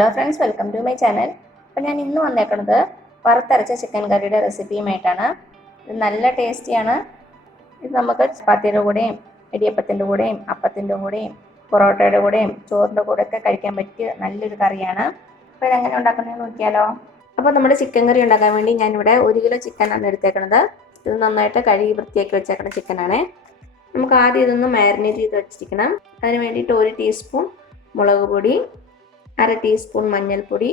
Hello friends, welcome to my channel. അപ്പോൾ ഞാൻ ഇന്ന് വന്നേക്കുന്നത് വറുത്തരച്ച ചിക്കൻ കറിയുടെ റെസിപ്പിയുമായിട്ടാണ്. ഇത് നല്ല ടേസ്റ്റിയാണ്. ഇത് നമുക്ക് ചപ്പാത്തിയുടെ കൂടെയും ഇടിയപ്പത്തിൻ്റെ കൂടെയും അപ്പത്തിൻ്റെ കൂടെയും പൊറോട്ടയുടെ കൂടെയും ചോറിൻ്റെ കൂടെയൊക്കെ കഴിക്കാൻ പറ്റിയ നല്ലൊരു കറിയാണ്. അപ്പോൾ ഇതെങ്ങനെ ഉണ്ടാക്കുന്നതെന്ന് നോക്കിയാലോ. അപ്പോൾ നമ്മുടെ ചിക്കൻ കറി ഉണ്ടാക്കാൻ വേണ്ടി ഞാനിവിടെ 1 കിലോ ചിക്കനാണ് എടുത്തേക്കുന്നത്. ഇത് നന്നായിട്ട് കഴുകി വൃത്തിയാക്കി വെച്ചേക്കുന്ന ചിക്കനാണ്. നമുക്ക് ആദ്യം ഇതൊന്ന് മാരിനേറ്റ് ചെയ്ത് വെച്ചിരിക്കണം. അതിന് വേണ്ടിയിട്ട് 1 ടീസ്പൂൺ മുളക് പൊടി, 1/2 ടീസ്പൂൺ മഞ്ഞൾപ്പൊടി,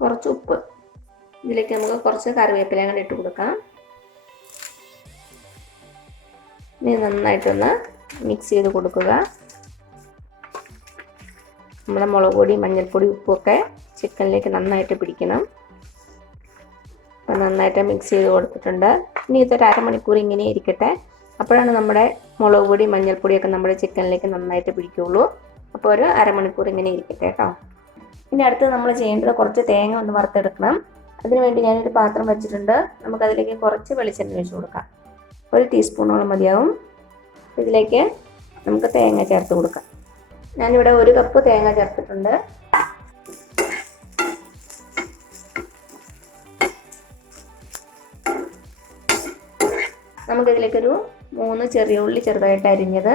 കുറച്ച് ഉപ്പ്, ഇതിലേക്ക് നമുക്ക് കുറച്ച് കറിവേപ്പില കൂടി ഇട്ട് കൊടുക്കാം. ഇനി നന്നായിട്ടൊന്ന് മിക്സ് ചെയ്ത് കൊടുക്കുക. നമ്മുടെ മുളക് പൊടി, മഞ്ഞൾപ്പൊടി, ഉപ്പൊക്കെ ചിക്കനിലേക്ക് നന്നായിട്ട് പിടിക്കണം. അപ്പോൾ നന്നായിട്ട് മിക്സ് ചെയ്ത് കൊടുത്തിട്ടുണ്ട്. ഇനി ഇതൊരു അരമണിക്കൂർ ഇങ്ങനെ ഇരിക്കട്ടെ. അപ്പോഴാണ് നമ്മുടെ മുളക് പൊടി, മഞ്ഞൾപ്പൊടിയൊക്കെ നമ്മുടെ ചിക്കനിലേക്ക് നന്നായിട്ട് പിടിക്കുകയുള്ളൂ. അപ്പോൾ ഒരു അരമണിക്കൂർ ഇങ്ങനെ ഇരിക്കട്ടെ കേട്ടോ. ഇനി അടുത്ത് നമ്മൾ ചെയ്യേണ്ടത് കുറച്ച് തേങ്ങ ഒന്ന് വറുത്തെടുക്കണം. അതിനുവേണ്ടി ഞാനൊരു പാത്രം വെച്ചിട്ടുണ്ട്. നമുക്കതിലേക്ക് കുറച്ച് വെളിച്ചെണ്ണ ഒഴിച്ച് കൊടുക്കാം. 1 ടീസ്പൂണോളം മതിയാവും. ഇതിലേക്ക് നമുക്ക് തേങ്ങ ചേർത്ത് കൊടുക്കാം. ഞാനിവിടെ 1 കപ്പ് തേങ്ങ ചേർത്തിട്ടുണ്ട്. നമുക്കിതിലേക്കൊരു 3 ചെറിയ ഉള്ളി ചെറുതായിട്ട് അരിഞ്ഞത്,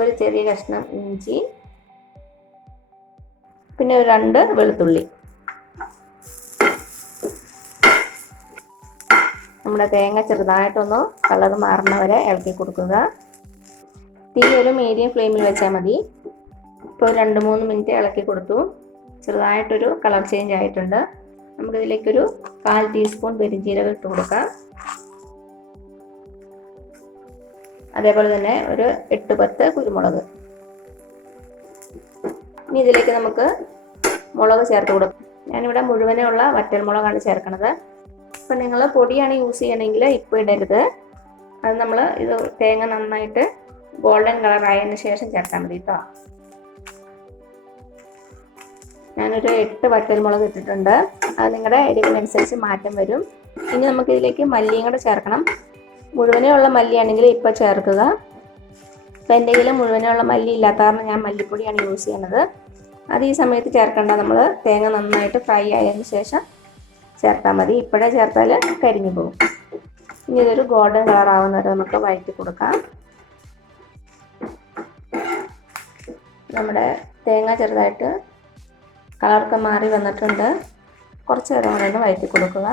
1 ചെറിയ കഷ്ണം ഇഞ്ചി, പിന്നെ 2 വെളുത്തുള്ളി. നമ്മുടെ തേങ്ങ ചെറുതായിട്ടൊന്ന് കളർ മാറുന്ന വരെ ഇളക്കി കൊടുക്കുക. തീ ഒരു മീഡിയം ഫ്ലെയിമിൽ വെച്ചാൽ മതി. ഇപ്പോൾ 2-3 മിനിറ്റ് ഇളക്കി കൊടുത്തു. ചെറുതായിട്ടൊരു കളർ ചേഞ്ച് ആയിട്ടുണ്ട്. നമുക്കിതിലേക്കൊരു 1/4 ടീസ്പൂൺ പെരിഞ്ജീരകം ഇട്ട് കൊടുക്കാം. അതേപോലെ തന്നെ ഒരു 8-10 കുരുമുളക്. ഇനി ഇതിലേക്ക് നമുക്ക് മുളക് ചേർത്ത് കൊടുക്കും. ഞാനിവിടെ മുഴുവനുള്ള വറ്റൽമുളകാണ് ചേർക്കുന്നത്. അപ്പം നിങ്ങൾ പൊടിയാണ് യൂസ് ചെയ്യണമെങ്കിൽ ഇപ്പോൾ ഇടരുത്. അത് നമ്മൾ ഇത് തേങ്ങ നന്നായിട്ട് ഗോൾഡൻ കളർ ആയതിനു ശേഷം ചേർത്താൽ മതി കേട്ടോ. ഞാനൊരു 8 വറ്റൽമുളക് ഇട്ടിട്ടുണ്ട്. അത് നിങ്ങളുടെ എരിവിനനുസരിച്ച് മാറ്റം വരും. ഇനി നമുക്കിതിലേക്ക് മല്ലിയും കൂടെ ചേർക്കണം. മുഴുവനുള്ള മല്ലിയാണെങ്കിൽ ഇപ്പോൾ ചേർക്കുക. അപ്പോൾ എൻ്റെ കയ്യിൽ മുഴുവനുള്ള മല്ലി ഇല്ലാത്ത കാരണം ഞാൻ മല്ലിപ്പൊടിയാണ് യൂസ് ചെയ്യുന്നത്. അത് ഈ സമയത്ത് ചേർക്കേണ്ട. നമ്മൾ തേങ്ങ നന്നായിട്ട് ഫ്രൈ ആയതിനു ശേഷം ചേർത്താൽ മതി. ഇപ്പോഴേ ചേർത്താൽ കരിഞ്ഞു പോകും. ഇനി ഇതൊരു ഗോൾഡൻ കളർ ആവുന്ന വരെ നമുക്ക് വഴറ്റി കൊടുക്കാം. നമ്മുടെ തേങ്ങ ചെറുതായിട്ട് കളറൊക്കെ മാറി വന്നിട്ടുണ്ട്. കുറച്ച് നേരം കൂടെ ഒന്ന് വഴറ്റി കൊടുക്കുക.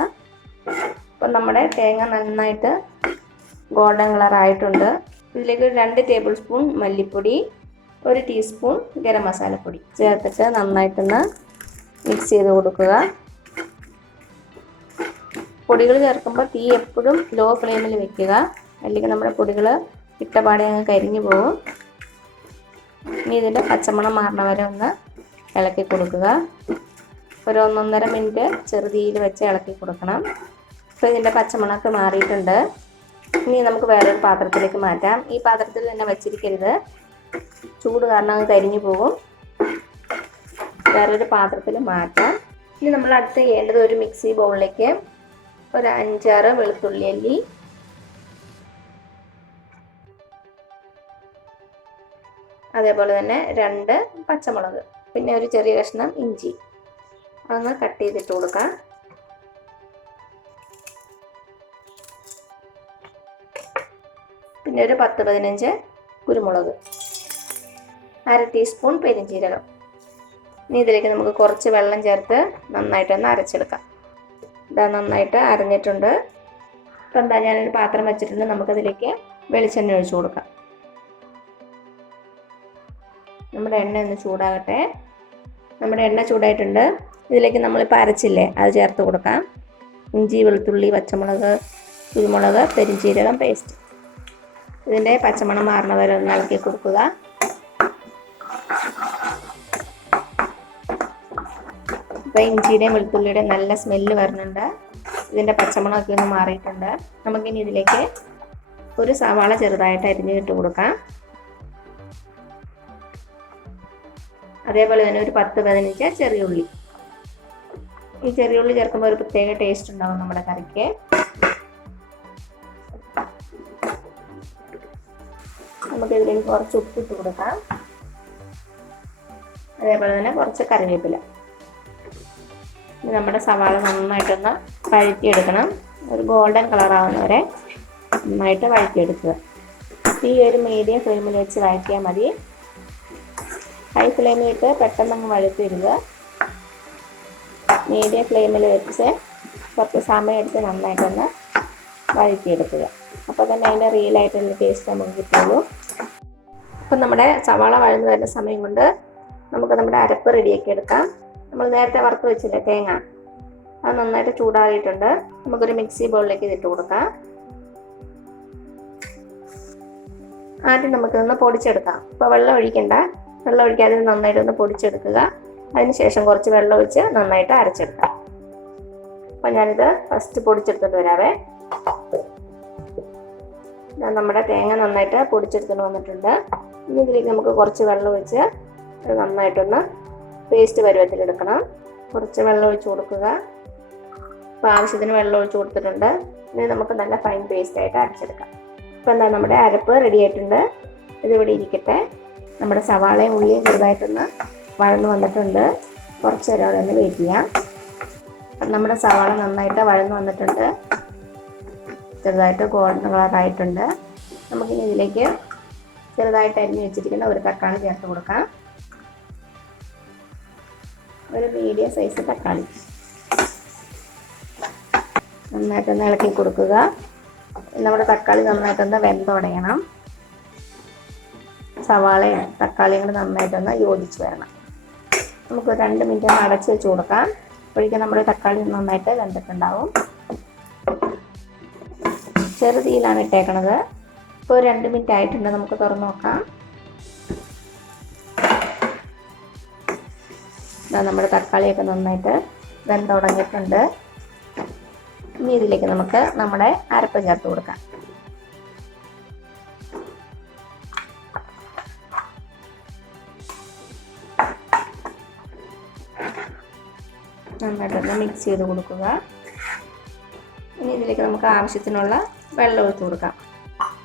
അപ്പം നമ്മുടെ തേങ്ങ നന്നായിട്ട് ഗോൾഡൻ കളർ ആയിട്ടുണ്ട്. ഇതിലേക്ക് 2 ടേബിൾ സ്പൂൺ മല്ലിപ്പൊടി, 1 ടീസ്പൂൺ ഗരം മസാലപ്പൊടി ചേർത്തിട്ട് നന്നായിട്ടൊന്ന് മിക്സ് ചെയ്ത് കൊടുക്കുക. പൊടികൾ ചേർക്കുമ്പോൾ തീ എപ്പോഴും ലോ ഫ്ലെയിമിൽ വെക്കുക, അല്ലെങ്കിൽ നമ്മുടെ പൊടികൾ ഇട്ടപാടെ അങ്ങ് കരിഞ്ഞു പോകും. ഇനി ഇതിൻ്റെ പച്ചമണം മാറണ വരെ ഒന്ന് ഇളക്കി കൊടുക്കുക. ഒരു 1-1.5 മിനിറ്റ് ചെറുതീയിൽ വെച്ച് ഇളക്കി കൊടുക്കണം. ഇപ്പോൾ ഇതിൻ്റെ പച്ചമണമൊക്കെ മാറിയിട്ടുണ്ട്. ഇനി നമുക്ക് വേറൊരു പാത്രത്തിലേക്ക് മാറ്റാം. ഈ പാത്രത്തിൽ തന്നെ വച്ചിരിക്കരുത്, ചൂട് കാരണം അങ്ങ് കരിഞ്ഞു പോകും. വേറൊരു പാത്രത്തിൽ മാറ്റാം. ഇനി നമ്മൾ അടുത്ത് ചെയ്യേണ്ടത് ഒരു മിക്സി ബൗളിലേക്ക് ഒരു 5-6 വെളുത്തുള്ളി അല്ലി, അതേപോലെ തന്നെ 2 പച്ചമുളക്, പിന്നെ ഒരു ചെറിയ കഷ്ണം ഇഞ്ചി അതൊന്ന് കട്ട് ചെയ്തിട്ട് കൊടുക്കാം. പിന്നെ ഒരു 10-15 കുരുമുളക്, 1/2 ടീസ്പൂൺ പെരിഞ്ജീരകം. ഇനി ഇതിലേക്ക് നമുക്ക് കുറച്ച് വെള്ളം ചേർത്ത് നന്നായിട്ടൊന്ന് അരച്ചെടുക്കാം. ഇതാ നന്നായിട്ട് അരഞ്ഞിട്ടുണ്ട്. ഇപ്പം എന്താ ഞാനൊരു പാത്രം വെച്ചിട്ടുണ്ട്. നമുക്കതിലേക്ക് വെളിച്ചെണ്ണ ഒഴിച്ചു കൊടുക്കാം. നമ്മുടെ എണ്ണ ഒന്ന് ചൂടാകട്ടെ. നമ്മുടെ എണ്ണ ചൂടായിട്ടുണ്ട്. ഇതിലേക്ക് നമ്മളിപ്പോൾ അരച്ചില്ലേ അത് ചേർത്ത് കൊടുക്കാം. ഇഞ്ചി, വെളുത്തുള്ളി, പച്ചമുളക്, കുരുമുളക്, പെരിഞ്ജീരകം പേസ്റ്റ്. ഇതിൻ്റെ പച്ചമണം മാറണ വരെ ഒന്ന് ഇളക്കി കൊടുക്കുക. ഇപ്പോൾ ഇഞ്ചിയുടെയും വെളുത്തുള്ളിയുടെയും നല്ല സ്മെല്ല് വരുന്നുണ്ട്. ഇതിൻ്റെ പച്ചമണമൊക്കെ ഒന്ന് മാറിയിട്ടുണ്ട്. നമുക്കിനി ഇതിലേക്ക് ഒരു സവാള ചെറുതായിട്ട് അരിഞ്ഞ് ഇട്ട് കൊടുക്കാം. അതേപോലെ തന്നെ ഒരു 10-15 ചെറിയ ഉള്ളി. ഈ ചെറിയ ഉള്ളി ചേർക്കുമ്പോൾ ഒരു പ്രത്യേക ടേസ്റ്റ് ഉണ്ടാവും നമ്മുടെ കറിക്ക്. നമുക്ക് ഇതിലേക്ക് കുറച്ച് ഉപ്പിട്ട് കൊടുക്കാം. അതേപോലെ തന്നെ കുറച്ച് കറിവേപ്പില. നമ്മുടെ സവാള നന്നായിട്ടൊന്ന് വഴറ്റിയെടുക്കണം. ഒരു ഗോൾഡൻ കളറാവുന്നവരെ നന്നായിട്ട് വഴറ്റിയെടുക്കുക. ഈ ഒരു മീഡിയം ഫ്ലെയിമിൽ വെച്ച് വഴറ്റിയാൽ മതി. ഹൈ ഫ്ലെയിമിൽ ഇട്ട് പെട്ടെന്നങ്ങ് വഴറ്റിയിടുക. മീഡിയം ഫ്ലെയിമിൽ വെച്ച് കുറച്ച് സമയം എടുത്ത് നന്നായിട്ടൊന്ന് വഴറ്റിയെടുക്കുക. അപ്പോൾ തന്നെ അതിൻ്റെ റിയലായിട്ടുള്ള ടേസ്റ്റ് നമുക്ക് കിട്ടുള്ളൂ. അപ്പം നമ്മുടെ സവാള വഴന്ന് വരുന്ന സമയം കൊണ്ട് നമുക്ക് നമ്മുടെ അരപ്പ് റെഡിയാക്കി എടുക്കാം. നമ്മൾ നേരത്തെ വറുത്ത് വെച്ചില്ലേ തേങ്ങ, അത് നന്നായിട്ട് ചൂടാറിയിട്ടുണ്ട്. നമുക്കൊരു മിക്സി ബൗളിലേക്ക് ഇതിട്ട് കൊടുക്കാം. ആദ്യം നമുക്കിതൊന്ന് പൊടിച്ചെടുക്കാം. ഇപ്പോൾ വെള്ളം ഒഴിക്കണ്ട, വെള്ളം ഒഴിക്കാതെ നന്നായിട്ടൊന്ന് പൊടിച്ചെടുക്കുക. അതിനുശേഷം കുറച്ച് വെള്ളം ഒഴിച്ച് നന്നായിട്ട് അരച്ചെടുക്കാം. അപ്പോൾ ഞാനിത് ഫസ്റ്റ് പൊടിച്ചെടുത്തിട്ട് വരാവേ. നമ്മുടെ തേങ്ങ നന്നായിട്ട് പൊടിച്ചെടുത്തിട്ട് വന്നിട്ടുണ്ട്. ഇനി ഇതിലേക്ക് നമുക്ക് കുറച്ച് വെള്ളം ഒഴിച്ച് നന്നായിട്ടൊന്ന് പേസ്റ്റ് പരുവത്തിലെടുക്കണം. കുറച്ച് വെള്ളം ഒഴിച്ച് കൊടുക്കുക. അപ്പോൾ ആവശ്യത്തിന് വെള്ളം ഒഴിച്ച് കൊടുത്തിട്ടുണ്ട്. ഇനി നമുക്ക് നല്ല ഫൈൻ പേസ്റ്റായിട്ട് അരച്ചെടുക്കാം. അപ്പോൾ എന്താ നമ്മുടെ അരപ്പ് റെഡി ആയിട്ടുണ്ട്. ഇതിവിടെ ഇരിക്കട്ടെ. നമ്മുടെ സവാളയും ഉള്ളിയും ചെറുതായിട്ടൊന്ന് വഴന്ന് വന്നിട്ടുണ്ട്. കുറച്ച് നേരം അവിടെ ഒന്ന് വെയിറ്റ് ചെയ്യാം. നമ്മുടെ സവാള നന്നായിട്ട് വഴന്ന് വന്നിട്ടുണ്ട്. ചെറുതായിട്ട് ഗോൾഡൻ കളറായിട്ടുണ്ട്. നമുക്കിനി ഇതിലേക്ക് ചെറുതായിട്ട് അരിഞ്ഞ് വെച്ചിരിക്കുന്ന ഒരു തക്കാളി ചേർത്ത് കൊടുക്കാം. ഒരു മീഡിയം സൈസ് തക്കാളി നന്നായിട്ടൊന്ന് ഇളക്കി കൊടുക്കുക. നമ്മുടെ തക്കാളി നന്നായിട്ടൊന്ന് വെന്തുടയണം. സവാളയും തക്കാളിയും കൂടെ നന്നായിട്ടൊന്ന് യോജിച്ച് വരണം. നമുക്ക് 2 മിനിറ്റ് അടച്ച് വെച്ച് കൊടുക്കാം. അപ്പോഴേക്കും നമ്മുടെ തക്കാളി നന്നായിട്ട് വെന്തിട്ടുണ്ടാവും. ചെറുതീയിലാണ് ഇട്ടേക്കണത്. ഇപ്പോൾ 2 മിനിറ്റ് ആയിട്ടുണ്ട്. നമുക്ക് തുറന്ന് നോക്കാം. നമ്മുടെ തക്കാളിയൊക്കെ നന്നായിട്ട് വെന്തുടങ്ങിയിട്ടുണ്ട്. ഇനി ഇതിലേക്ക് നമുക്ക് നമ്മുടെ അരപ്പ് ചേർത്ത് കൊടുക്കാം. നന്നായിട്ടൊന്ന് മിക്സ് ചെയ്ത് കൊടുക്കുക. ഇനി ഇതിലേക്ക് നമുക്ക് ആവശ്യത്തിനുള്ള വെള്ളം ഒഴിച്ച് കൊടുക്കാം.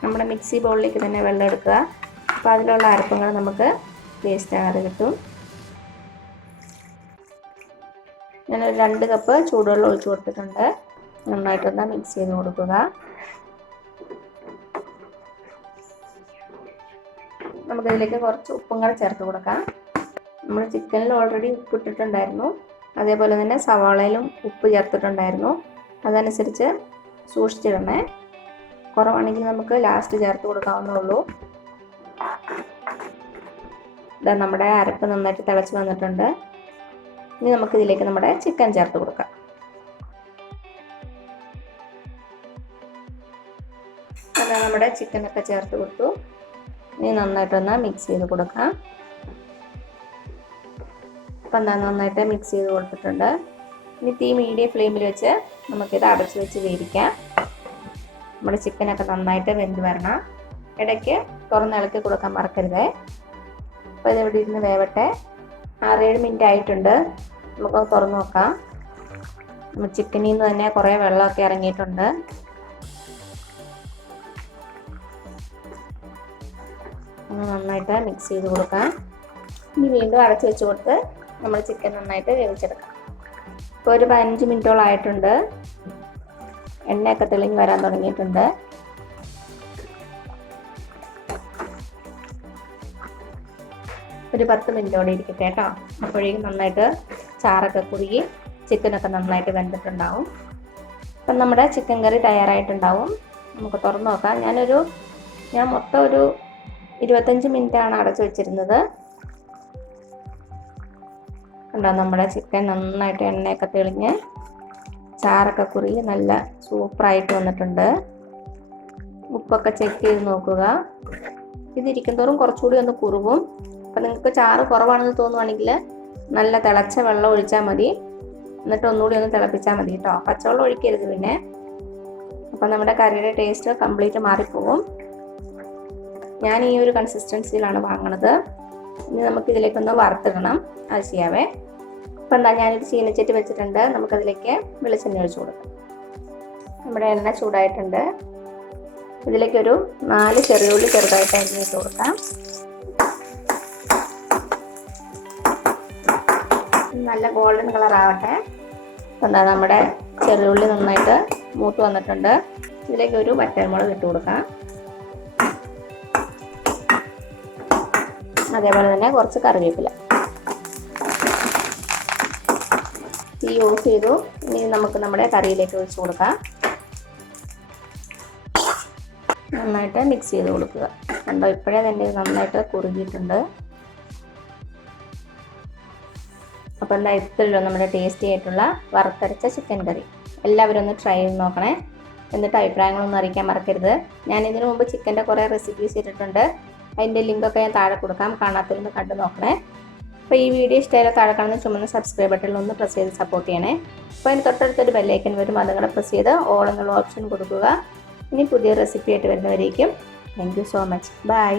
നമ്മുടെ മിക്സി ബൗളിലേക്ക് തന്നെ വെള്ളം എടുക്കുക. അപ്പോൾ അതിലുള്ള അരപ്പങ്ങൾ നമുക്ക് പേസ്റ്റ് ആകാതെ കിട്ടും. ഞാനൊരു 2 കപ്പ് ചൂടുവെള്ളം ഒഴിച്ച് കൊടുത്തിട്ടുണ്ട്. നന്നായിട്ടൊന്ന് മിക്സ് ചെയ്ത് കൊടുക്കുക. നമുക്കിതിലേക്ക് കുറച്ച് ഉപ്പും കൂടെ ചേർത്ത് കൊടുക്കാം. നമ്മൾ ചിക്കനിൽ ഓൾറെഡി ഉപ്പിട്ടിട്ടുണ്ടായിരുന്നു. അതേപോലെ തന്നെ സവാളയിലും ഉപ്പ് ചേർത്തിട്ടുണ്ടായിരുന്നു. അതനുസരിച്ച് സൂക്ഷിച്ചിടണേ. കുറവാണെങ്കിൽ നമുക്ക് ലാസ്റ്റ് ചേർത്ത് കൊടുക്കാവുന്നേ. ഇതാ നമ്മുടെ അരപ്പ് നന്നായിട്ട് തിളച്ച് വന്നിട്ടുണ്ട്. ഇനി നമുക്കിതിലേക്ക് നമ്മുടെ ചിക്കൻ ചേർത്ത് കൊടുക്കാം. അതാ നമ്മുടെ ചിക്കനൊക്കെ ചേർത്ത് കൊടുത്തു. ഇനി നന്നായിട്ടൊന്ന് മിക്സ് ചെയ്ത് കൊടുക്കാം. അപ്പം എന്താ നന്നായിട്ട് മിക്സ് ചെയ്ത് കൊടുത്തിട്ടുണ്ട്. ഇനി തീ മീഡിയം ഫ്ലെയിമിൽ വെച്ച് നമുക്കിത് അടച്ച് വെച്ച് വേവിക്കാം. നമ്മുടെ ചിക്കനൊക്കെ നന്നായിട്ട് വെന്ത് വരണം. ഇടയ്ക്ക് തുറന്നിളക്കി കൊടുക്കാൻ മറക്കരുതേ. അപ്പോൾ ഇതെവിടെ ഇരുന്ന് വേവട്ടെ. 6-7 മിനിറ്റ് ആയിട്ടുണ്ട്. നമുക്കത് തുറന്ന് നോക്കാം. നമ്മൾ ചിക്കനിൽ നിന്ന് തന്നെ കുറേ വെള്ളമൊക്കെ ഇറങ്ങിയിട്ടുണ്ട്. ഒന്ന് നന്നായിട്ട് മിക്സ് ചെയ്ത് കൊടുക്കാം. ഇനി വീണ്ടും അടച്ച് വെച്ച് കൊടുത്ത് നമ്മൾ ചിക്കൻ നന്നായിട്ട് വേവിച്ചെടുക്കാം. ഇപ്പോൾ ഒരു 15 മിനിറ്റോളം ആയിട്ടുണ്ട്. എണ്ണയൊക്കെ തെളിഞ്ഞ് വരാൻ തുടങ്ങിയിട്ടുണ്ട്. ഒരു 10 മിനിറ്റോടെ ഇരിക്കട്ടെ കേട്ടോ. അപ്പോഴേക്കും നന്നായിട്ട് ചാറൊക്കെ കുറുകി ചിക്കനൊക്കെ നന്നായിട്ട് വെന്തിട്ടുണ്ടാവും. അപ്പം നമ്മുടെ ചിക്കൻ കറി തയ്യാറായിട്ടുണ്ടാവും. നമുക്ക് തുറന്ന് നോക്കാം. ഞാൻ മൊത്തം ഒരു 25 മിനിറ്റാണ് അടച്ചു വെച്ചിരുന്നത്. കണ്ടോ, നമ്മുടെ ചിക്കൻ നന്നായിട്ട് എണ്ണയൊക്കെ തെളിഞ്ഞ് ചാറൊക്കെ കുറുകി നല്ല സൂപ്പറായിട്ട് വന്നിട്ടുണ്ട്. ഉപ്പൊക്കെ ചെക്ക് ചെയ്ത് നോക്കുക. ഇതിരിക്കും തോറും കുറച്ചുകൂടി ഒന്ന് കുറുകും. അപ്പം നിങ്ങൾക്ക് ചാറ് കുറവാണെന്ന് തോന്നുവാണെങ്കിൽ നല്ല തിളച്ച വെള്ളം ഒഴിച്ചാൽ മതി. എന്നിട്ട് ഒന്നുകൂടി ഒന്ന് തിളപ്പിച്ചാൽ മതി കേട്ടോ. പച്ചവെള്ളം ഒഴിക്കരുത് പിന്നെ. അപ്പം നമ്മുടെ കറിയുടെ ടേസ്റ്റ് കംപ്ലീറ്റ് മാറിപ്പോകും. ഞാൻ ഈ ഒരു കൺസിസ്റ്റൻസിയിലാണ് വാങ്ങണത്. ഇനി നമുക്ക് ഇതിലേക്കൊന്ന് വറുത്തിടണം. അത് ചെയ്യാവേ. അപ്പം എന്താ ഞാനൊരു ചീനച്ചട്ടി വെച്ചിട്ടുണ്ട്. നമുക്കതിലേക്ക് വെളിച്ചെണ്ണ ഒഴിച്ച് കൊടുക്കാം. നമ്മുടെ എണ്ണ ചൂടായിട്ടുണ്ട്. ഇതിലേക്കൊരു 4 ചെറിയുള്ളി ചെറുതായിട്ട് അരിഞ്ഞിട്ട് കൊടുക്കാം. നല്ല ഗോൾഡൻ കളർ ആവട്ടെ. എന്താ നമ്മുടെ ചെറിയുള്ളി നന്നായിട്ട് മൂത്ത് വന്നിട്ടുണ്ട്. ഇതിലേക്ക് ഒരു വറ്റൽമുളക് ഇട്ട് കൊടുക്കാം. അതേപോലെ തന്നെ കുറച്ച് കറിവേപ്പില. തീ ഓഫ് ചെയ്തു. ഇനി നമുക്ക് നമ്മുടെ കറിയിലേക്ക് ഒഴിച്ച് കൊടുക്കാം. നന്നായിട്ട് മിക്സ് ചെയ്ത് കൊടുക്കുക. കണ്ടോ, ഇപ്പോഴേ തന്നെ നന്നായിട്ട് കുറുകിയിട്ടുണ്ട്. അപ്പോൾ എന്താ, ഇത്രയുള്ളൂ നമ്മുടെ ടേസ്റ്റി ആയിട്ടുള്ള വറുത്തരച്ച ചിക്കൻ കറി. എല്ലാവരും ഒന്ന് ട്രൈ ചെയ്ത് നോക്കണേ. എന്നിട്ട് അഭിപ്രായങ്ങളൊന്നും അറിയിക്കാൻ മറക്കരുത്. ഞാൻ ഇതിനു മുമ്പ് ചിക്കൻ്റെ കുറേ റെസിപ്പീസ് ഇട്ടിട്ടുണ്ട്. അതിൻ്റെ ലിങ്കൊക്കെ ഞാൻ താഴെ കൊടുക്കാം. കാണാത്തവരൊന്ന് കണ്ടു നോക്കണേ. അപ്പോൾ ഈ വീഡിയോ ഇഷ്ടമായാലും താഴെ കാണുന്ന ചുമന്ന സബ്സ്ക്രൈബ് ബട്ടണിൽ ഒന്ന് പ്രസ് ചെയ്ത് സപ്പോർട്ട് ചെയ്യണേ. അപ്പോൾ അതിന് തൊട്ടടുത്തൊരു ബെല്ലൈക്കൻ വരും. അതുകൂടെ പ്രസ് ചെയ്ത് ഓൾ എന്നുള്ള ഓപ്ഷൻ കൊടുക്കുക. ഇനി പുതിയ റെസിപ്പി ആയിട്ട് വരുന്നവരേക്കും thank you so much. By.